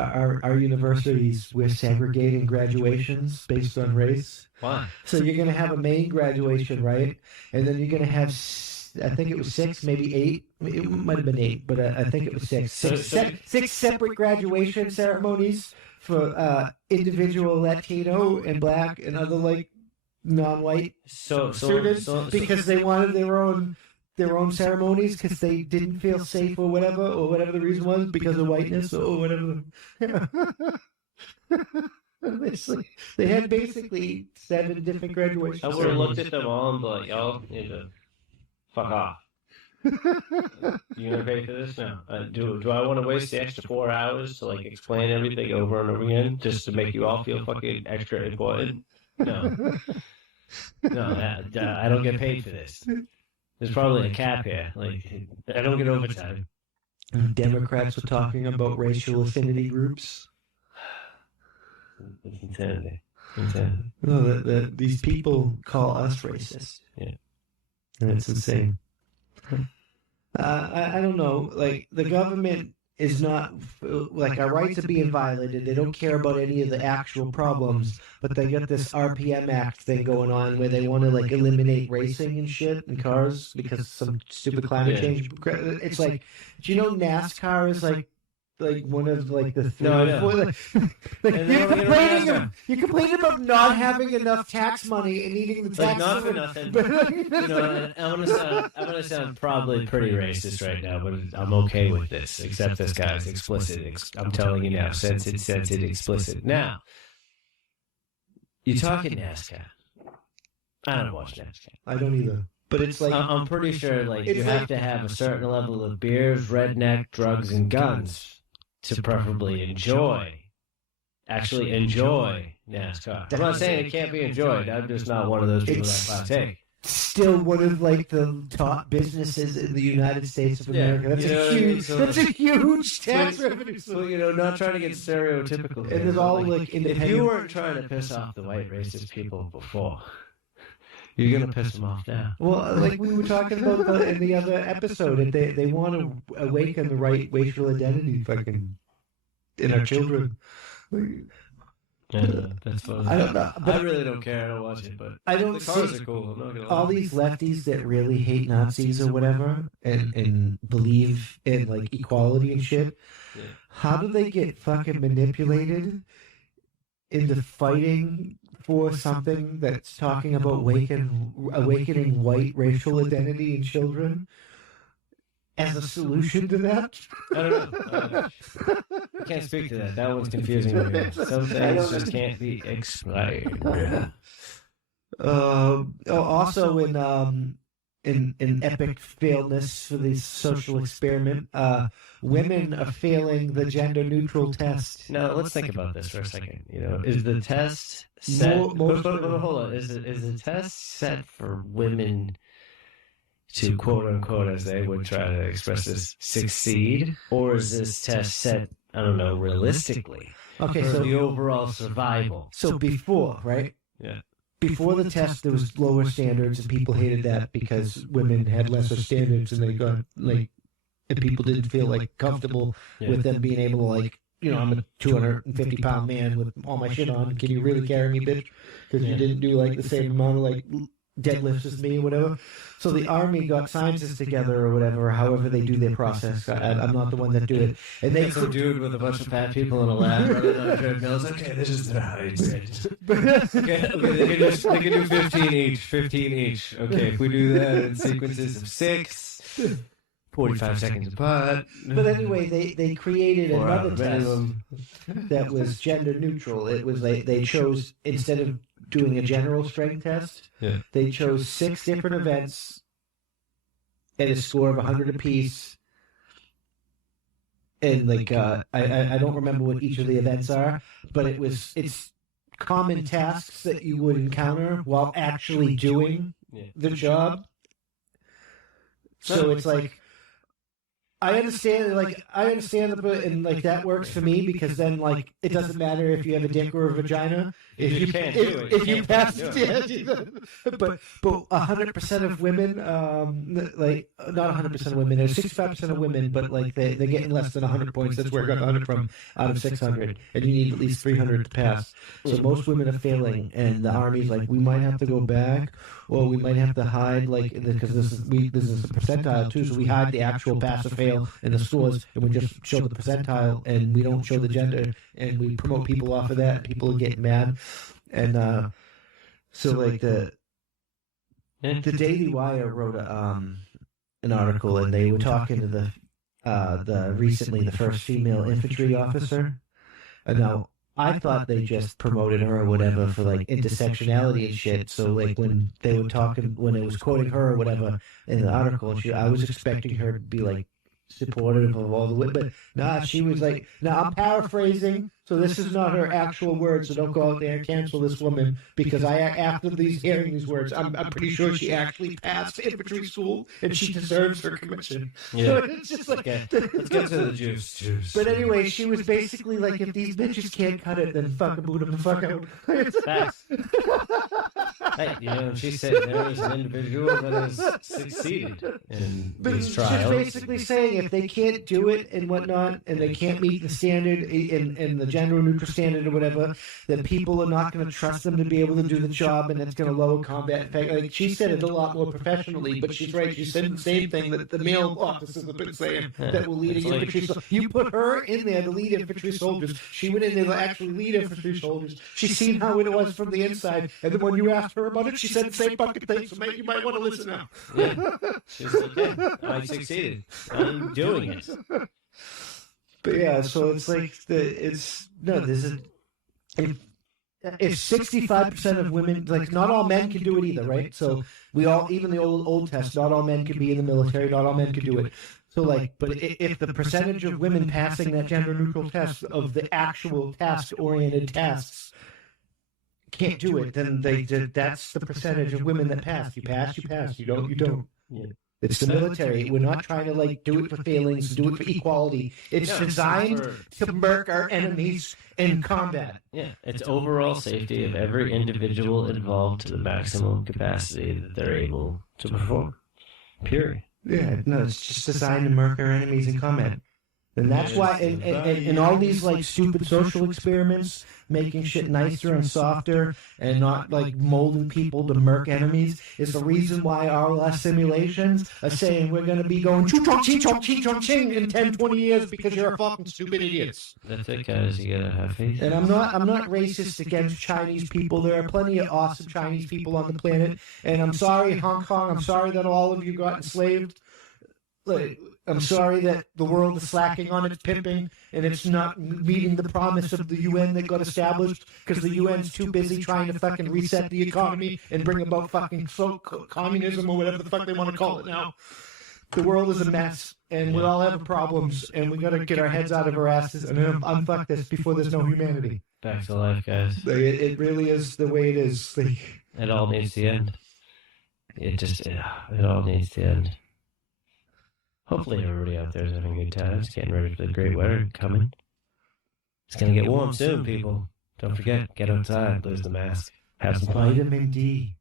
our universities, we're segregating graduations based on race. Why? So you're going to have a main graduation, right? And then you're going to have, I think it was 6, maybe 8. It might have been 8, but I think it was 6. Six separate graduation ceremonies for individual Latino and Black and other like non-white students because they wanted their own ceremonies because they didn't feel safe or whatever the reason was because of whiteness or whatever. They had basically 7 different graduations. I would have looked at them all and be like, y'all need to fuck off. You gonna pay for this? No. Do I want to waste the extra 4 hours to like explain everything over and over again just to make you all feel fucking extra important? No. No, I don't get paid for this. There's probably a cap here. Like, I don't get overtime. Democrats were talking about racial affinity groups. It's insanity. No, these people call us racist. Yeah. And it's insane. I don't know. Like, the government is not, like, our rights are being violated. They don't care about any of the actual problems, but they got this RPM Act thing going on where they want to, like, eliminate racing and shit in cars because of some stupid climate change. It's like, do you know NASCAR is, like one of like the 3 or 4. Like, you're complaining about not having enough tax money and needing the tax. Like, not for nothing. You know, I'm gonna sound probably pretty racist right now, but I'm okay with this. Except this guy's explicit. I'm telling you now, censored, explicit. Now, you talking NASCAR? I don't watch NASCAR. I don't either. But it's like I'm pretty sure like you have to have a certain level of beers, redneck, drugs, and guns to preferably actually enjoy NASCAR. I'm not saying it can't be enjoyed. I'm just not one of those people that partake. Still one of like the top businesses in the United States of America. That's a huge tax revenue. So, you know, not trying to get stereotypical. And there's all like if you weren't trying to piss off the white racist people before, you're gonna piss them off now. Well, like we were talking about in the other episode, they want to awaken the right racial identity, fucking, in our children. Yeah, that's funny. I don't know. I really don't care. I don't watch it, but I don't. The cars are cool. I'm not gonna lie. All these lefties that really hate Nazis or whatever, and believe in like equality and shit. Yeah. How do they get fucking manipulated into fighting for something that's talking about awakening white racial identity in children as a solution to that? I don't know. I can't speak to that. That one's confusing to me. Some things just can't be explained. Also, in epic failness for the social experiment, women are failing the gender-neutral test. Now, let's think about this for a second. You know, is the test set? Hold on. Is the test set for women to quote unquote, as they would try to express this, succeed, or is this test set, I don't know, realistically? Okay, for so the overall survival. So before, right? Yeah. Before the test, there was lower standards, and people hated that because women had lesser standards, and they got like, and people didn't feel like comfortable with them being able to like, you know, I'm a 250-pound man with all my shit on. Can you really carry me, bitch? Because you didn't do like the same amount of like deadlifts as me or whatever. So the army got scientists together or whatever, however they do their process. I'm not the one that do it. And they some dude with a bunch of fat people in a lab running on treadmills. Okay, this is the height. Okay, they can do 15 each. Okay, if we do that in sequences of 6, 45 seconds apart. But anyway, they created another test that was gender neutral. It was like they chose, instead of doing a general strength test, they chose 6 different events at a score of 100 apiece. And like I don't remember what each of the events are, but it's common tasks that you would encounter while actually doing the job. So it's like I understand, and like that works for me because then like it doesn't matter if you have a dick or a vagina. If you can't do it, if you can't pass, fucking but 100% of women, like not 100% of women, there's 65% of women, but like they're getting less than 100 points. That's where I got 100 from out of 600, and you need at least 300 to pass. So most women are failing, and the army's like, we might have to go back, or we might have to hide, like because this is a percentile too, so we hide the actual pass or fail in the scores, and we just show the percentile, and we don't show the gender, and we promote people off of that. And people are getting mad, and so like the Daily Wire wrote an article, and they were talking to the recently the first female infantry officer. And now I thought they just promoted her or whatever for like intersectionality and shit. So like when they were talking, when it was quoting her or whatever in the article, I was expecting her to be like supportive of all the women, but nah, she was like, now I'm paraphrasing, so this is not her actual words, so don't go out there and cancel this woman, because after hearing these words, I'm pretty sure she actually passed infantry school and she deserves her commission. Yeah. So it's just like, okay. Let's get to the juice. But anyway, she was basically like, if these bitches can't cut it, then fucking boot them the fuck out. Facts. Hey, she said there is an individual that has succeeded in these trials. She's basically saying if they can't do it and whatnot, and they can't meet the standard in the gender neutral standard or whatever, then people are not going to trust them to be able to do the job, and it's going to lower combat effect. Like she said it a lot more professionally, but she's right. She said the same thing that the male officers have been saying that will lead infantry. So you put her in there to lead infantry soldiers. She went in there to actually lead infantry soldiers. She's seen how it was from the inside, and then when you asked her about it, she said the same fucking thing. So maybe you might want to listen now. Yeah. She's like, yeah, I succeeded. I'm doing it. But yeah, so it's like if 65% of women, like not all men can do it either, right? So even the old test, not all men can be in the military, not all men can do it. So like, but if the percentage of women passing that gender neutral test of the actual task oriented tasks can't do it, then that's the percentage of women that pass. You pass, you pass. You don't, you don't. Yeah. It's the military. We're not trying to like do it for failings, do it for equality. It's designed to murk our enemies in combat. Yeah, it's overall safety of every individual involved to the maximum capacity that they're able to perform. Period. Yeah, no, it's just designed to murk our enemies in combat. And that's why, and all these like stupid social experiments, making shit nicer and softer, and not like molding people to murk enemies, is the reason why RLS simulations are saying we're going to be going ching in 10, 20 years because you're a fucking stupid idiots. That's it, guys. You gotta have faith. And I'm not racist against Chinese people. There are plenty of awesome Chinese people on the planet. And I'm sorry, Hong Kong. I'm sorry that all of you got enslaved. I'm sorry that the world is slacking on its pimping and it's not meeting the promise of the UN that got established because the UN's too busy trying to fucking reset the economy and bring about fucking communism or whatever the fuck they want to call it now. The world is a mess and we all have problems and we got to get our heads out of our asses and unfuck this before there's no humanity. Back to life, guys. It really is the way it is. It all needs to end. It all needs to end. Hopefully everybody out there is having good times, getting ready for the great weather coming. It's going to get warm soon, people. Don't forget, get outside, lose the mask, have some fun. Vitamin D.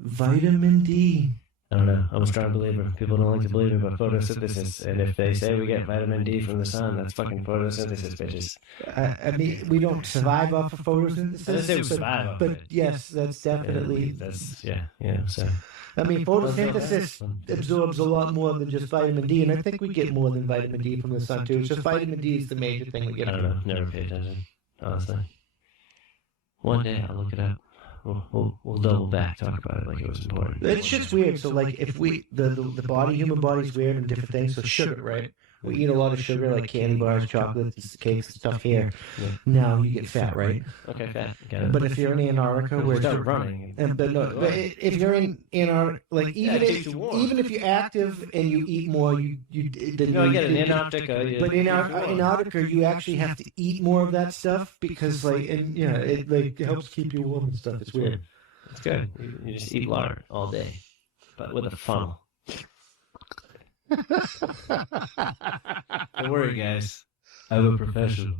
Vitamin D. I don't know. I'm a strong believer. People don't like to believe me about photosynthesis. And if they say we get vitamin D from the sun, that's fucking photosynthesis, bitches. I mean, we don't survive off of photosynthesis. I didn't say we survive off but it. Yes, that's definitely... So... I mean, photosynthesis absorbs a lot more than just vitamin D, and I think we get more than vitamin D from the sun, too. It's just vitamin D is the major thing we get. I don't know. Never paid attention, honestly. One day I'll look it up. We'll double back, talk about it like it was important. It's just weird. So, like, if the human body's weird and different things. So, sugar, right? We eat a lot of sugar, like candy bars, chocolates, cakes, and stuff here. Yeah. Now you get fat, right? Okay, fat. Got it. But if you're in Antarctica, where start running, but if you're in Antarctica, like even if you're active and you eat more, you get in Antarctica. But in Antarctica, you actually have to eat more of that stuff because it helps keep you warm and stuff. It's weird. It's good. You just eat lard all day, but with a funnel. Don't worry, guys. I'm a professional.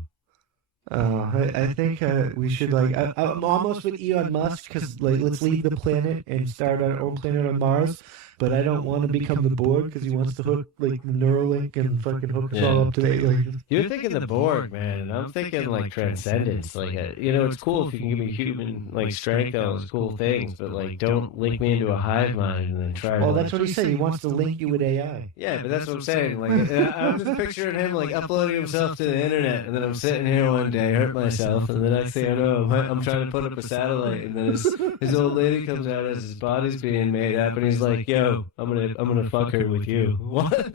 I think we should I'm almost with Elon Musk because let's leave the planet and start our own planet on Mars. But I don't want to become the Borg because he wants to hook the Neuralink and fucking hook us all up today. You're thinking the Borg, man, and I'm thinking transcendence. It's cool if you can give me human strength and all those cool things, but don't link me into a hive mind and then try. Well, that's what he said. He wants to link you with AI. Yeah, but that's what I'm saying. I'm just picturing him uploading himself to the internet, and then I'm sitting here one day, hurt myself, and the next thing I know, I'm trying to put up a satellite, and then his old lady comes out as his body's being made up, and he's like, "Yo, I'm gonna fuck her with you." What?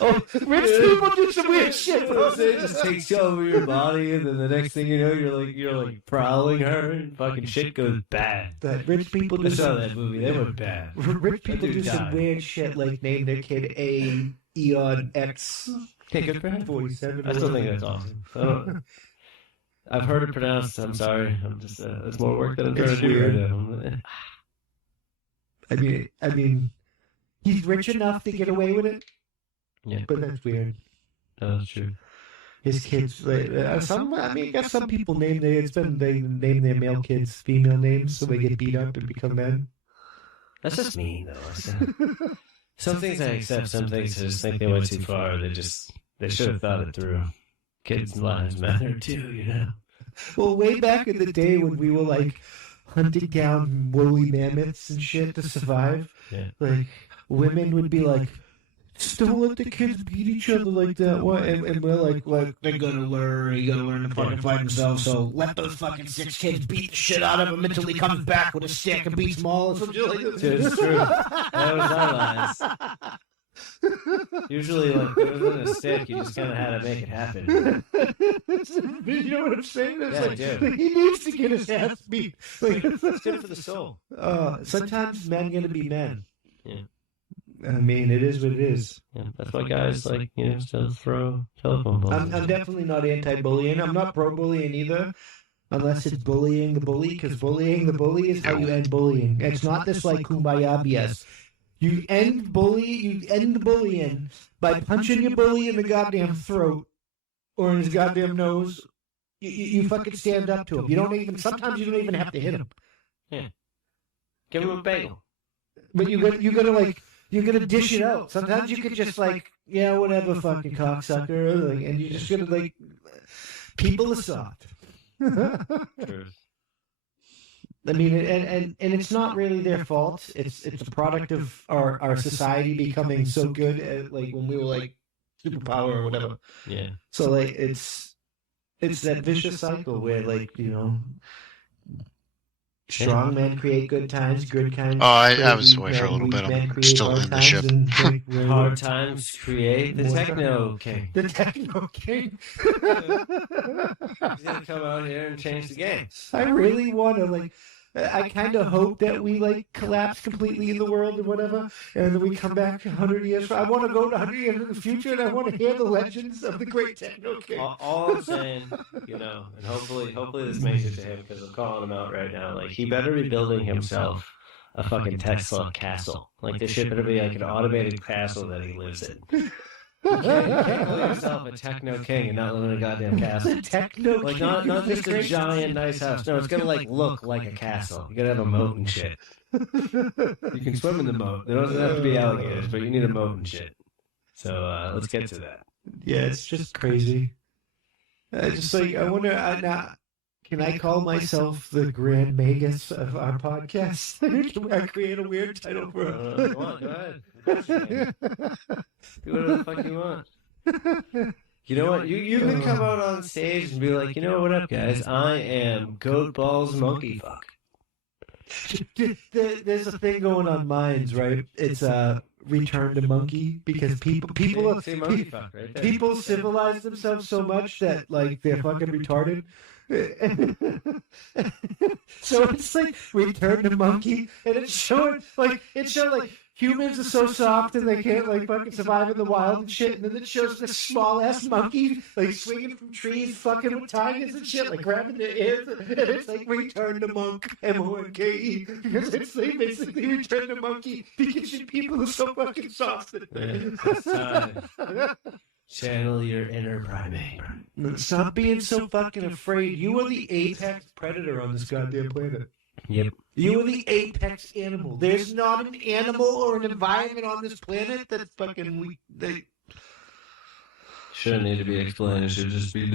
Oh, rich people do some weird shit. Bro. It just takes over your body, and then the next thing you know, you're prowling her, and fucking shit goes bad. That rich people do. I saw that movie. They were bad. Rich people do some weird shit, like name their kid Eon X. Okay, good for him. 47. I still think that's awesome. I've heard it pronounced. I'm sorry. I'm just. It's more work than I'm trying to do right now. I mean, he's rich enough to get away with it. Yeah, but that's weird. No, that's true. His kids, I guess some people they name their male kids female names so they get beat up and become men. That's just mean, though. Some things I accept. Some things I just think they went too far. They should have thought it through. Kids' lives matter too, Well, way back in the day when we were hunting down woolly mammoths and shit to survive, women would be like, "Just don't let the kids beat each other like that." And we're like, they're gonna learn. You gotta learn to fucking fight themselves. So let those fucking 6 kids beat the shit out of him until he comes back with a stick and beats them all. Or some shit like that. Dude, it's true. That was our lines. Usually, there wasn't a stick. You just kind of had to make it happen. You know what I'm saying? Dude. He needs to get his ass beat. It's good for the soul. Sometimes men gonna be men. Yeah. I mean, it is what it is. Yeah, that's why guys still throw telephone balls. I'm definitely not anti-bullying. I'm not pro-bullying either, unless it's bullying the bully, because bullying the bully is how you end bullying. It's not this kumbaya BS. You end the bullying by punching your bully in the goddamn throat or in his goddamn nose. You fucking stand up to him. Sometimes you don't even have to hit him. Yeah. Give him a bagel. But you gotta dish it out. Sometimes you could just whatever, fucking cocksucker, and you just gotta people are soft. True. I mean, and it's not really their fault. It's a product of our society becoming so good at when we were superpower or whatever. Yeah. So it's that vicious cycle where strong men create good times, good times. Oh, I was away for a little bit. I'm still in the ship. Hard times create the Techno King. The Techno King. He's gonna come out here and change the game. I really want to I kind of hope that we collapse completely in the world and whatever, and then we come back 100 years. I want to go to 100 years in the future, and I want to hear the legends of the Great Techno King. All I'm saying, and hopefully this makes it to him because I'm calling him out right now. He better be building himself a fucking Tesla castle. This shit better be an automated castle that he lives in. You can't call yourself a Techno King and not live in a goddamn castle. Techno King. Not just a giant nice house. No, it's gonna look like a castle. You gotta have a moat and shit. You can swim in the moat. There doesn't have to be alligators, but you need a moat and shit. So let's get to that. Yeah, it's just crazy. I wonder. Can I call myself the Grand Magus of our podcast? Can I create a weird title for it? Go ahead. Do whatever the fuck you want. You know what? You can come out on stage and be like, what up, guys? I am Goat Balls Monkey Fuck. There's a thing going on Minds, right? It's Return to Monkey, because people civilize themselves so much that they're fucking retarded. So it's Return to Monkey, and it's showing humans are so soft and they can't like fucking survive in the wild and shit. And then it shows this small ass monkey like swinging from trees, fucking with tigers and shit, like grabbing their ears. And it's like Return to Monk, MONKE, because it's like basically Return to Monkey because you people are so fucking soft. It's time. Channel your inner primate. Stop being so fucking afraid. You are the apex predator on this goddamn planet. Yep. You are the apex animal. There's not an animal or an environment on this planet that's fucking weak. Shouldn't need to be explained. It should just be